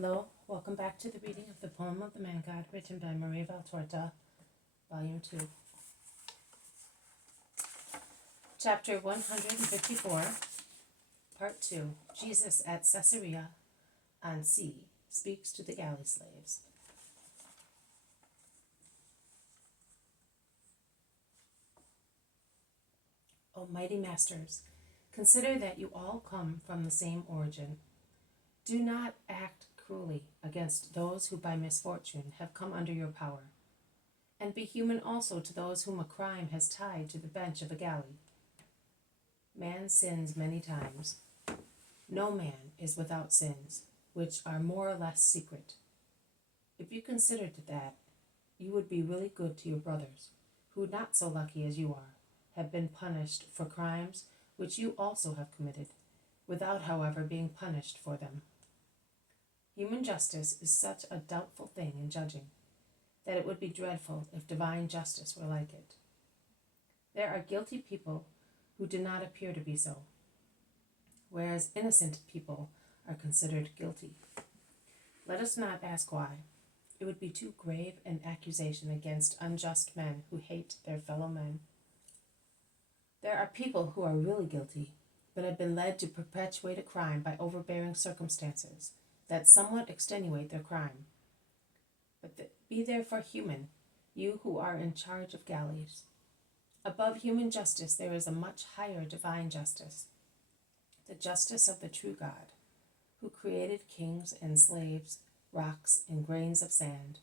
Hello, welcome back to the reading of the poem of the Man God, written by Maria Valtorta, Volume 2. Chapter 154, Part 2. Jesus at Caesarea on sea speaks to the Galley-Slaves. O mighty masters, consider that you all come from the same origin. Do not act cruelly against those who by misfortune have come under your power, and be human also to those whom a crime has tied to the bench of a galley. Man sins many times. No man is without sins, which are more or less secret. If you considered that, you would be really good to your brothers, who, not so lucky as you are, have been punished for crimes which you also have committed, without, however, being punished for them. Human justice is such a doubtful thing in judging, that it would be dreadful if divine justice were like it. There are guilty people who do not appear to be so, whereas innocent people are considered guilty. Let us not ask why. It would be too grave an accusation against unjust men who hate their fellow men. There are people who are really guilty, but have been led to perpetuate a crime by overbearing circumstances that somewhat extenuate their crime. But be therefore human, you who are in charge of galleys. Above human justice there is a much higher divine justice, the justice of the true God, who created kings and slaves, rocks and grains of sand.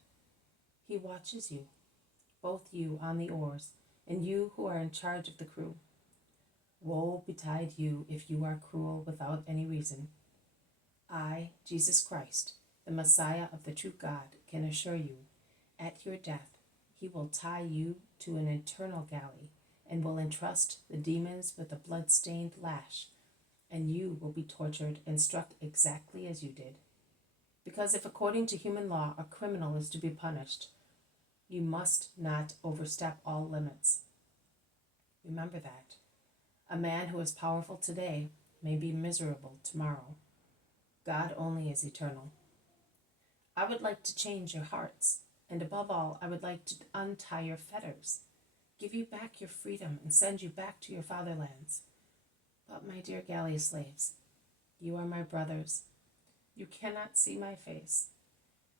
He watches you, both you on the oars, and you who are in charge of the crew. Woe betide you if you are cruel without any reason. I, Jesus Christ, the Messiah of the true God, can assure you, at your death, he will tie you to an eternal galley and will entrust the demons with a blood-stained lash, and you will be tortured and struck exactly as you did. Because if according to human law a criminal is to be punished, you must not overstep all limits. Remember that. A man who is powerful today may be miserable tomorrow. God only is eternal. I would like to change your hearts, and above all, I would like to untie your fetters, give you back your freedom, and send you back to your fatherlands. But my dear galley slaves, you are my brothers. You cannot see my face,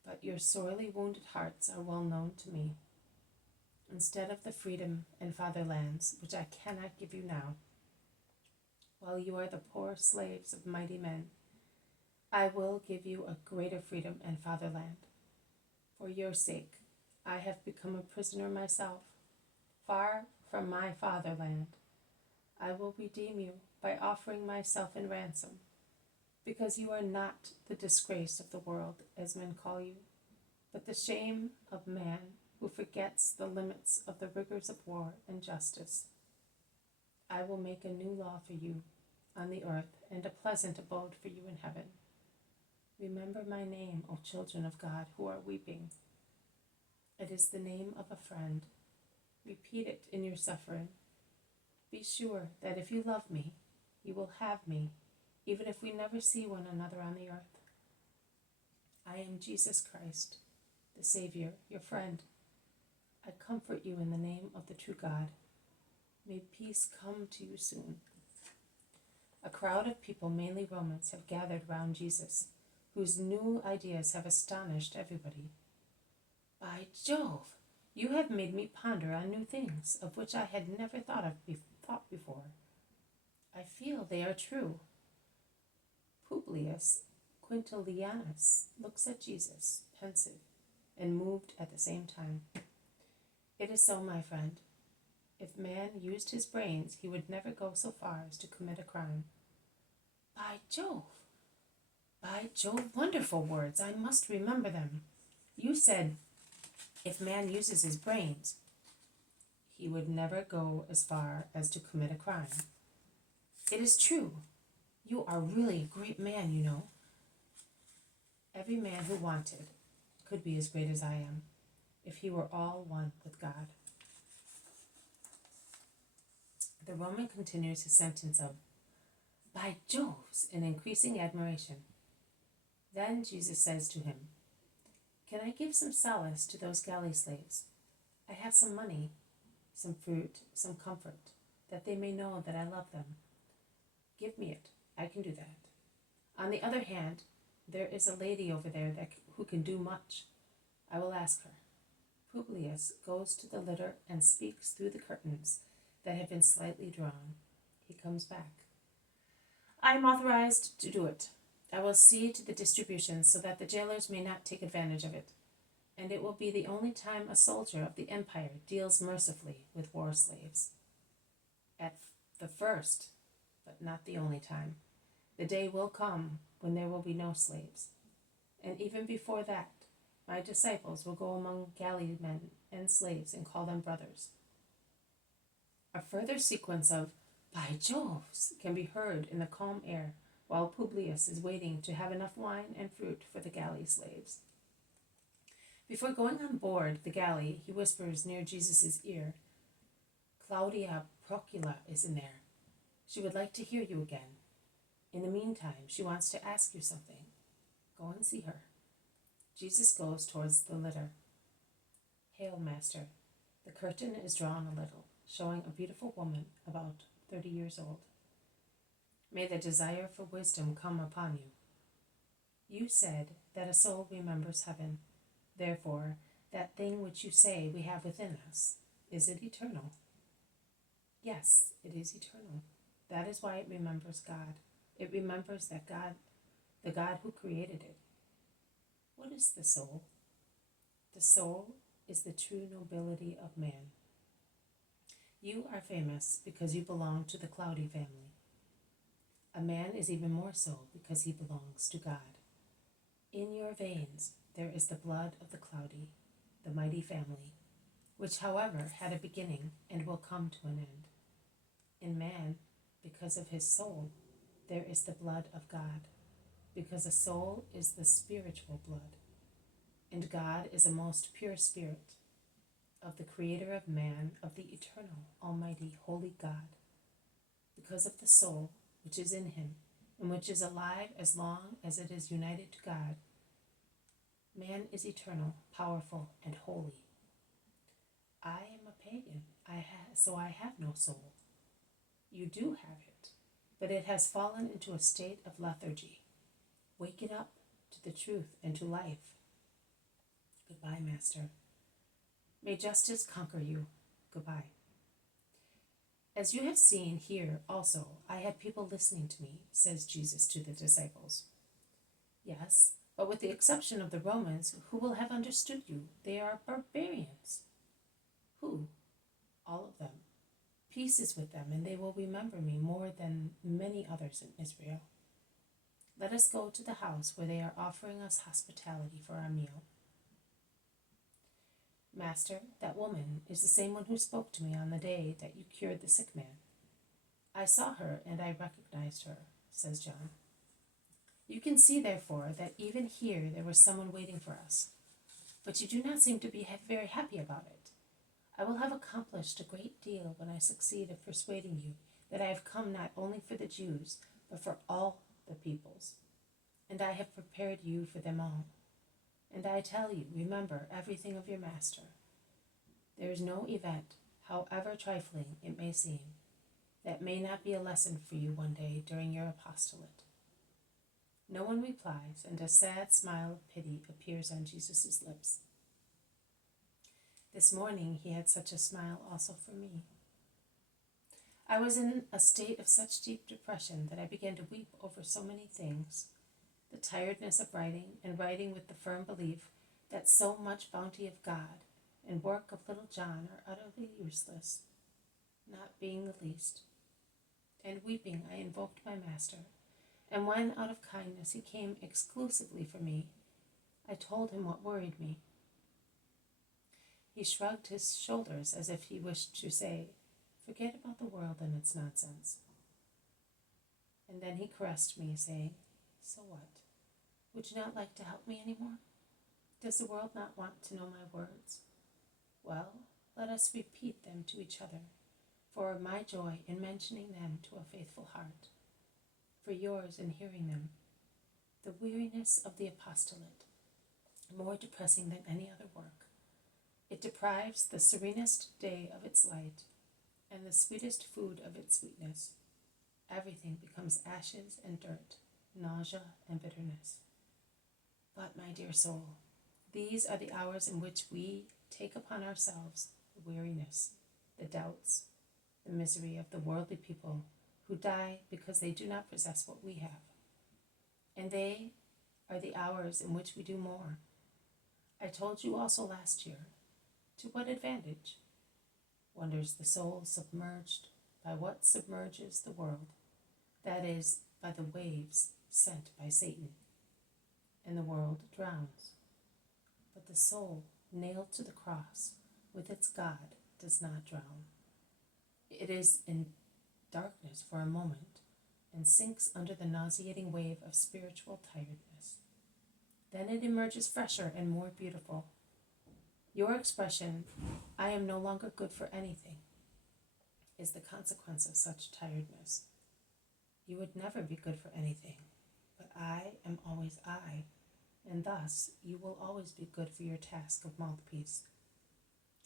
but your sorely wounded hearts are well known to me. Instead of the freedom and fatherlands, which I cannot give you now, while you are the poor slaves of mighty men, I will give you a greater freedom and fatherland. For your sake, I have become a prisoner myself, far from my fatherland. I will redeem you by offering myself in ransom, because you are not the disgrace of the world, as men call you, but the shame of man who forgets the limits of the rigors of war and justice. I will make a new law for you on the earth and a pleasant abode for you in heaven. Remember my name, O children of God who are weeping. It is the name of a friend. Repeat it in your suffering. Be sure that if you love me, you will have me, even if we never see one another on the earth. I am Jesus Christ, the Savior, your friend. I comfort you in the name of the true God. May peace come to you soon. A crowd of people, mainly Romans, have gathered round Jesus, whose new ideas have astonished everybody. By Jove, you have made me ponder on new things, of which I had never thought before. I feel they are true. Publius Quintilianus looks at Jesus, pensive and moved at the same time. It is so, my friend. If man used his brains, he would never go so far as to commit a crime. By Jove! By Jove, wonderful words. I must remember them. You said, if man uses his brains, he would never go as far as to commit a crime. It is true. You are really a great man, you know. Every man who wanted could be as great as I am, if he were all one with God. The Roman continues his sentence of, by Jove's, in increasing admiration. Then Jesus says to him, "Can I give some solace to those galley slaves? I have some money, some fruit, some comfort, that they may know that I love them. Give me it. I can do that. On the other hand, there is a lady over there who can do much. I will ask her." Publius goes to the litter and speaks through the curtains that have been slightly drawn. He comes back. "I am authorized to do it. I will see to the distribution so that the jailers may not take advantage of it. And it will be the only time a soldier of the empire deals mercifully with war slaves. At the first, but not the only time, the day will come when there will be no slaves. And even before that, my disciples will go among galley men and slaves and call them brothers." A further sequence of "by Joves" can be heard in the calm air while Publius is waiting to have enough wine and fruit for the galley slaves. Before going on board the galley, he whispers near Jesus' ear, "Claudia Procula is in there. She would like to hear you again. In the meantime, she wants to ask you something. Go and see her." Jesus goes towards the litter. "Hail, Master." The curtain is drawn a little, showing a beautiful woman about 30 years old. "May the desire for wisdom come upon you. You said that a soul remembers heaven. Therefore, that thing which you say we have within us, is it eternal?" "Yes, it is eternal. That is why it remembers God. It remembers that God, the God who created it." "What is the soul?" "The soul is the true nobility of man. You are famous because you belong to the Cloudy family. A man is even more so because he belongs to God. In your veins there is the blood of the Cloudy, the mighty family, which, however, had a beginning and will come to an end. In man, because of his soul, there is the blood of God, because a soul is the spiritual blood, and God is a most pure spirit, of the creator of man, of the eternal, almighty, holy God. Because of the soul, which is in him, and which is alive as long as it is united to God, man is eternal, powerful, and holy. I am a pagan, so I have no soul. You do have it, but it has fallen into a state of lethargy. Wake it up to the truth and to life. Goodbye, Master. May justice conquer you. Goodbye." "As you have seen here also, I had people listening to me," says Jesus to the disciples. "Yes, but with the exception of the Romans, who will have understood you? They are barbarians." "Who?" "All of them. Peace is with them, and they will remember me more than many others in Israel. Let us go to the house where they are offering us hospitality for our meal." "Master, that woman is the same one who spoke to me on the day that you cured the sick man. I saw her and I recognized her," says John. "You can see, therefore, that even here there was someone waiting for us. But you do not seem to be very happy about it. I will have accomplished a great deal when I succeed in persuading you that I have come not only for the Jews, but for all the peoples. And I have prepared you for them all. And I tell you, remember everything of your Master. There is no event, however trifling it may seem, that may not be a lesson for you one day during your apostolate." No one replies, and a sad smile of pity appears on Jesus' lips. This morning he had such a smile also for me. I was in a state of such deep depression that I began to weep over so many things. The tiredness of writing, and writing with the firm belief that so much bounty of God and work of little John are utterly useless, not being the least. And weeping, I invoked my Master, and when out of kindness he came exclusively for me, I told him what worried me. He shrugged his shoulders as if he wished to say, "Forget about the world and its nonsense." And then he caressed me, saying, "So what? Would you not like to help me any more? Does the world not want to know my words? Well, let us repeat them to each other, for my joy in mentioning them to a faithful heart, for yours in hearing them. The weariness of the apostolate, more depressing than any other work. It deprives the serenest day of its light, and the sweetest food of its sweetness. Everything becomes ashes and dirt, nausea and bitterness. But, my dear soul, these are the hours in which we take upon ourselves the weariness, the doubts, the misery of the worldly people who die because they do not possess what we have. And they are the hours in which we do more. I told you also last year, to what advantage? Wonders the soul submerged by what submerges the world, that is, by the waves sent by Satan. And the world drowns. But the soul, nailed to the cross with its God, does not drown. It is in darkness for a moment and sinks under the nauseating wave of spiritual tiredness. Then it emerges fresher and more beautiful. Your expression, "I am no longer good for anything," is the consequence of such tiredness. You would never be good for anything, but I am always I, and thus you will always be good for your task of mouthpiece.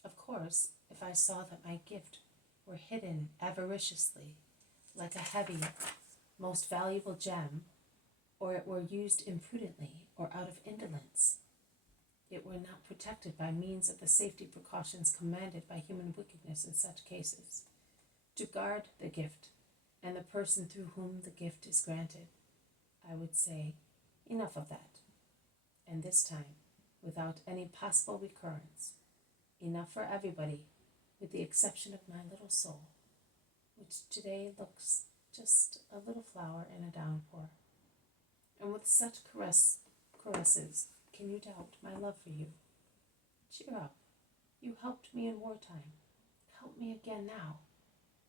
Of course, if I saw that my gift were hidden avariciously, like a heavy, most valuable gem, or it were used imprudently or out of indolence, it were not protected by means of the safety precautions commanded by human wickedness in such cases, to guard the gift and the person through whom the gift is granted, I would say, enough of that. And this time, without any possible recurrence, enough for everybody, with the exception of my little soul, which today looks just a little flower in a downpour. And with such caresses, can you doubt my love for you? Cheer up. You helped me in wartime. Help me again now.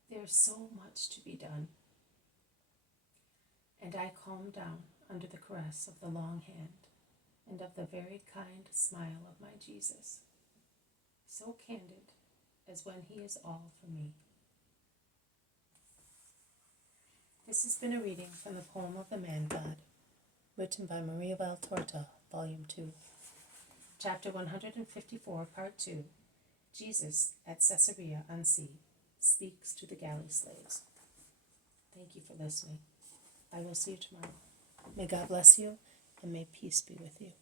There is so much to be done. And I calmed down under the caress of the long hand and of the very kind smile of my Jesus, so candid as when he is all for me. This has been a reading from the poem of the Man God, written by Maria Valtorta, Volume 2. Chapter 154, Part 2. Jesus at Caesarea on Sea speaks to the Galley-Slaves. Thank you for listening. I will see you tomorrow. May God bless you, and may peace be with you.